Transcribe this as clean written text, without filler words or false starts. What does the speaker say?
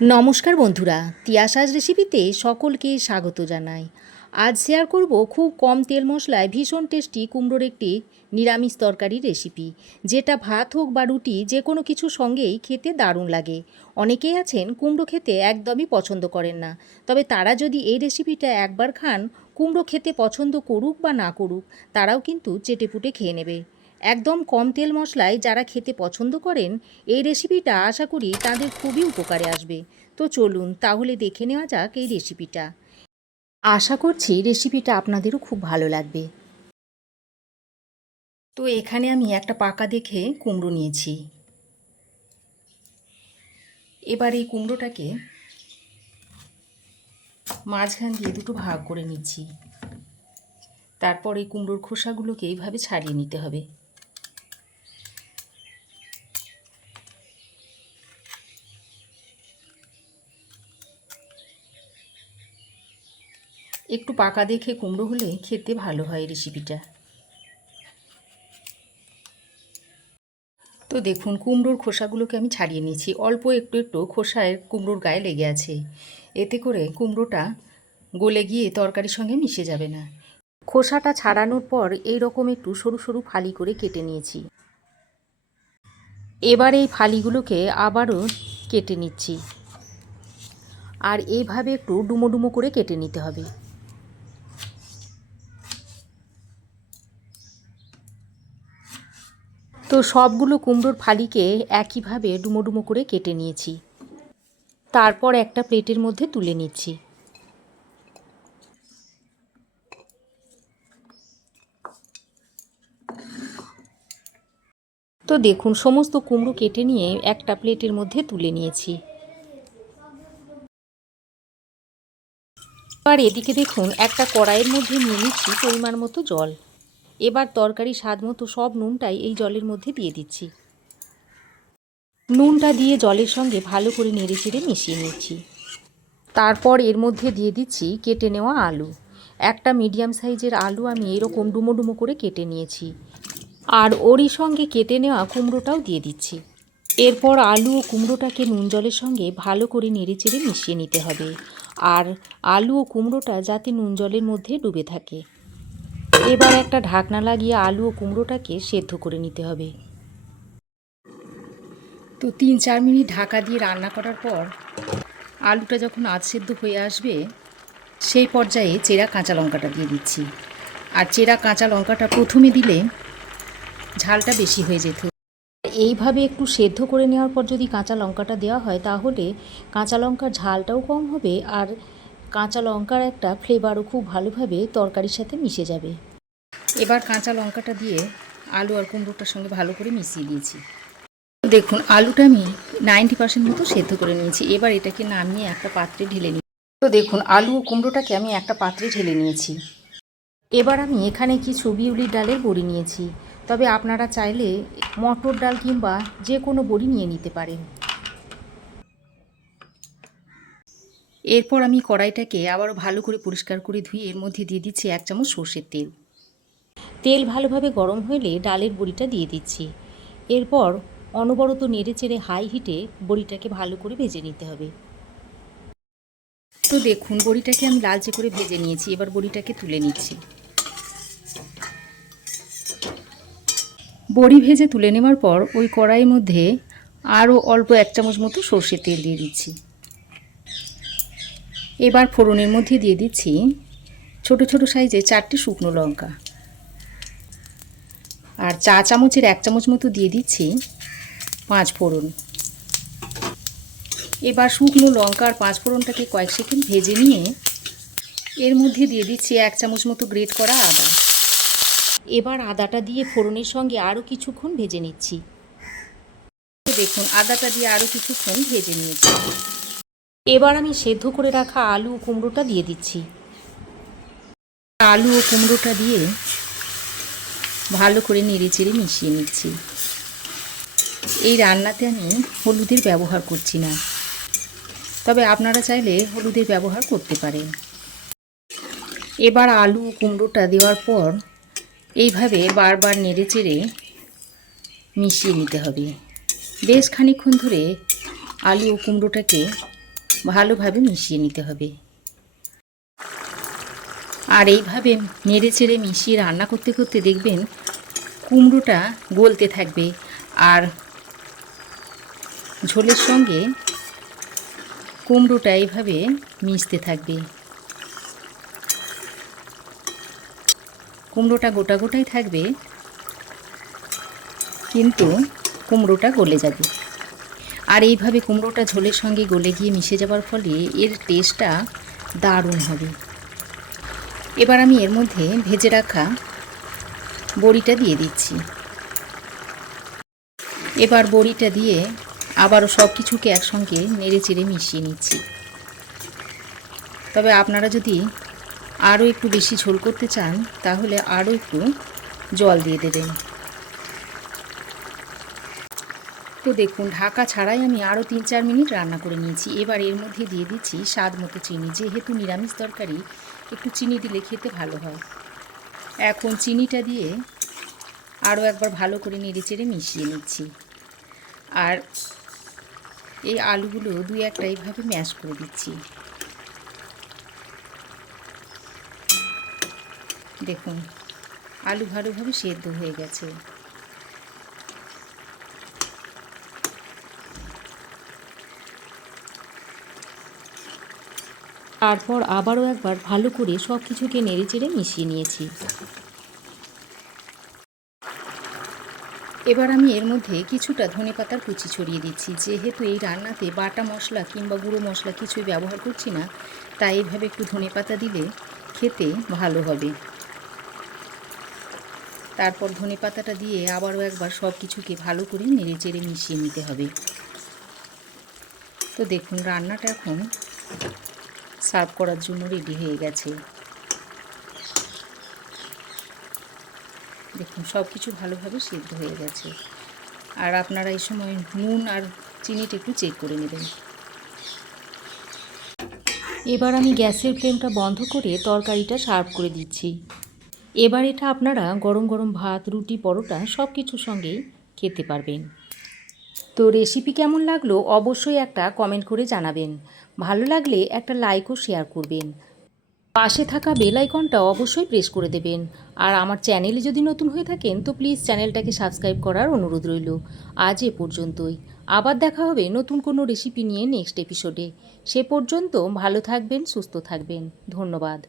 নমস্কার বন্ধুরা, তিয়াসাজ রেসিপিতে সকলকে স্বাগত জানাই। আজ শেয়ার করব খুব কম তেল মশলায় ভীষণ টেস্টি কুমড়োর একটি নিরামিষ তরকারি রেসিপি, যেটা ভাত হোক বা রুটি যে কোনো কিছুর সঙ্গেই খেতে দারুণ লাগে। অনেকেই আছেন কুমড়ো খেতে একদমই পছন্দ করেন না, তবে তারা যদি এই রেসিপিটা একবার খান, কুমড়ো খেতে পছন্দ করুক বা না করুক, তারাও কিন্তু চেটেপুটে খেয়ে নেবে। একদম কম তেল মশলায় যারা খেতে পছন্দ করেন, এই রেসিপিটা আশা করি তাদের খুবই উপকারে আসবে। তো চলুন তাহলে দেখে নেওয়া যাক এই রেসিপিটা। আশা করছি রেসিপিটা আপনাদেরও খুব ভালো লাগবে। তো এখানে আমি একটা পাকা দেখে কুমড়ো নিয়েছি। এবার এই কুমড়োটাকে মাঝখান দিয়ে দুটো ভাগ করে নিচ্ছি। তারপর এই কুমড়োর খোসাগুলোকে এইভাবে ছাড়িয়ে নিতে হবে। একটু পাকা দেখে কুমড়ো হলে খেতে ভালো হয় রেসিপিটা। তো দেখুন কুমড়োর খোসাগুলোকে আমি ছাড়িয়ে নিয়েছি। অল্প একটু একটু খোসায় কুমড়োর গায়ে লেগে আছে, এতে করে কুমড়োটা গলে গিয়ে তরকারির সঙ্গে মিশে যাবে না। খোসাটা ছাড়ানোর পর এই রকম একটু সরু সরু ফালি করে কেটে নিয়েছি। এবার এই ফালিগুলোকে আবারও কেটে নিচ্ছি, আর এইভাবে একটু ডুমো ডুমো করে কেটে নিতে হবে। তো সবগুলো কুমড়োর ফালিকে একইভাবে ডুমো ডুমো করে কেটে নিয়েছি। তারপর একটা প্লেটের মধ্যে তুলে নিচ্ছি। তো দেখুন সমস্ত কুমড়ো কেটে নিয়ে একটা প্লেটের মধ্যে তুলে নিয়েছি। আর এদিকে দেখুন একটা কড়াইয়ের মধ্যে নিয়ে নিচ্ছি পরিমাণ মতো জল। এবার তরকারি স্বাদ মতো সব নুনটাই এই জলের মধ্যে দিয়ে দিচ্ছি। নুনটা দিয়ে জলের সঙ্গে ভালো করে নেড়েচেড়ে মিশিয়ে নিচ্ছি। তারপর এর মধ্যে দিয়ে দিচ্ছি কেটে নেওয়া আলু। একটা মিডিয়াম সাইজের আলু আমি এরকম ডুমো ডুমো করে কেটে নিয়েছি, আর ওরই সঙ্গে কেটে নেওয়া কুমড়োটাও দিয়ে দিচ্ছি। এরপর আলু ও কুমড়োটাকে নুন জলের সঙ্গে ভালো করে নেড়েচেড়ে মিশিয়ে নিতে হবে, আর আলু ও কুমড়োটা যাতে নুন জলের মধ্যে ডুবে থাকে। এবার একটা ঢাকনা লাগিয়ে আলু ও কুমড়োটাকে সেদ্ধ করে নিতে হবে। তো 3-4 মিনিট ঢাকা দিয়ে রান্না করার পর আলুটা যখন আধ সেদ্ধ হয়ে আসবে, সেই পর্যায়ে চেরা কাঁচা লঙ্কাটা দিয়ে দিচ্ছি। আর চেরা কাঁচা লঙ্কাটা প্রথমে দিলে ঝালটা বেশি হয়ে যেত। এইভাবে একটু সেদ্ধ করে নেওয়ার পর যদি কাঁচা লঙ্কাটা দেওয়া হয়, তাহলে কাঁচা লঙ্কার ঝালটাও কম হবে, আর কাঁচা লঙ্কার একটা ফ্লেভারও খুব ভালোভাবে তরকারির সাথে মিশে যাবে। এবার কাঁচা লঙ্কাটা দিয়ে আলু আর কুমড়োটার সঙ্গে ভালো করে মিশিয়ে দিয়েছি। দেখুন আলুটা আমি 90% মতো সেদ্ধ করে নিয়েছি। এবার এটাকে নামিয়ে একটা পাত্রে ঢেলে নিই। তো দেখুন আলু ও কুমড়োটাকে আমি একটা পাত্রে ঢেলে নিয়েছি। এবার আমি এখানে কিছু বিউলির ডালের বড়ি নিয়েছি, তবে আপনারা চাইলে মটর ডাল কিংবা যে কোনো বড়ি নিয়ে নিতে পারেন। এরপর আমি কড়াইটাকে আবারও ভালো করে পরিষ্কার করে ধুয়ে এর মধ্যে দিয়ে দিচ্ছি 1 চামচ সর্ষের তেল। তেল ভালোভাবে গরম হলে ডালের বড়িটা দিয়ে দিচ্ছি। এরপর অনবরত নেড়েচেড়ে হাই হিটে বড়িটাকে ভালো করে ভেজে নিতে হবে। তো দেখুন বড়িটাকে আমি লালচে করে ভেজে নিয়েছি। এবার বড়িটাকে তুলে নিচ্ছি। বড়ি ভেজে তুলে নেওয়ার পর ওই কড়াইয়ের মধ্যে আরও অল্প 1 চামচ মতো সর্ষের তেল দিয়ে দিচ্ছি। এবার ফোড়নের মধ্যে দিয়ে দিচ্ছি ছোট ছোট সাইজে 4টে শুকনো লঙ্কা, আর চা চামচের 1 চামচ মতো দিয়ে দিচ্ছি 5 ফোড়ন। এবার শুকনো লঙ্কা আর 5 ফোড়নটাকে কয়েক সেকেন্ড ভেজে নিয়ে এর মধ্যে দিয়ে দিচ্ছি 1 চামচ মতো গ্রেট করা আদা। এবার আদাটা দিয়ে ফোড়নের সঙ্গে আরও কিছুক্ষণ ভেজে নিচ্ছি। দেখুন আদাটা দিয়ে আরও কিছুক্ষণ ভেজে নিয়েছি। এবার আমি সেদ্ধ করে রাখা আলু ও কুমড়োটা দিয়ে দিচ্ছি। আলু ও কুমড়োটা দিয়ে ভালো করে নেড়েচেড়ে মিশিয়ে নিচ্ছি। এই রান্নাতে আমি হলুদের ব্যবহার করছি না, তবে আপনারা চাইলে হলুদের ব্যবহার করতে পারেন। এবার আলু ও কুমড়োটা দেওয়ার পর এইভাবে বারবার নেড়েচেড়ে মিশিয়ে নিতে হবে। বেশ খানিকক্ষণ ধরে আলু ও কুমড়োটাকে ভালোভাবে মিশিয়ে নিতে হবে। আর এইভাবে নেড়ে চেড়ে মিশিয়ে রান্না করতে করতে দেখবেন কুমড়োটা গলতে থাকবে আর ঝোলের সঙ্গে কুমড়োটা এইভাবে মিশতে থাকবে। কুমড়োটা গোটা গোটাই থাকবে, কিন্তু কুমড়োটা গলে যাবে। আর এইভাবে কুমড়োটা ঝোলের সঙ্গে গলে গিয়ে মিশে যাওয়ার ফলে এর টেস্টটা দারুণ হবে। এবার আমি এর মধ্যে ভেজে রাখা বড়িটা দিয়ে দিচ্ছি। এবার বড়িটা দিয়ে আবারও সব কিছুকে একসঙ্গে নেড়ে চেড়ে মিশিয়ে নিচ্ছি। তবে আপনারা যদি আরও একটু বেশি ঝোল করতে চান তাহলে আরও একটু জল দিয়ে দেবেন। তো দেখুন, ঢাকা ছাড়াই আমি আরও 3-4 মিনিট রান্না করে নিয়েছি। এবার এর মধ্যে দিয়ে দিচ্ছি স্বাদ মতো চিনি। যেহেতু নিরামিষ তরকারি একটু চিনি দিলে খেতে ভালো হয়। এখন চিনিটা দিয়ে আরও একবার ভালো করে নেড়ে চেড়ে মিশিয়ে নিচ্ছি। আর এই আলুগুলো 2-1টা এইভাবে ম্যাশ করে দিচ্ছি। দেখুন, আলু ভালোভাবে সেদ্ধ হয়ে গেছে। তারপর আবারও একবার ভালো করে সব কিছুকে নেড়ে চেড়ে মিশিয়ে নিয়েছি। এবার আমি এর মধ্যে কিছুটা ধনেপাতার কুচি ছড়িয়ে দিচ্ছি। যেহেতু এই রান্নাতে বাটা মশলা কিংবা গুঁড়ো মশলা কিছুই ব্যবহার করছি না, তাই এইভাবে একটু ধনেপাতা দিলে খেতে ভালো হবে। তারপর ধনেপাতাটা দিয়ে আবারও একবার সব কিছুকে ভালো করে নেড়ে চেড়ে মিশিয়ে নিতে হবে। তো দেখুন, রান্নাটা এখন সার্ভ করার জন্য রেডি হয়ে গেছে। দেখুন, সব কিছু ভালোভাবে সিদ্ধ হয়ে গেছে। আর আপনারা এই সময় নুন আর চিনিটা একটু চেক করে নেবেন। এবার আমি গ্যাসের ফ্লেমটা বন্ধ করে তরকারিটা সার্ভ করে দিচ্ছি। এবার এটা আপনারা গরম গরম ভাত, রুটি, পরোটা সব কিছুর সঙ্গেই খেতে পারবেন। তো রেসিপি কেমন লাগলো অবশ্যই একটা কমেন্ট করে জানাবেন। ভালো লাগলে একটা লাইক ও শেয়ার করবেন। পাশে থাকা বেল আইকনটা অবশ্যই প্রেস করে দেবেন। আর আমার চ্যানেলে যদি নতুন হয়ে থাকেন তো প্লিজ চ্যানেলটাকে সাবস্ক্রাইব করার অনুরোধ রইল। আজ এ পর্যন্তই। আবার দেখা হবে নতুন কোনো রেসিপি নিয়ে নেক্সট এপিসোডে। সে পর্যন্ত ভালো থাকবেন, সুস্থ থাকবেন। ধন্যবাদ।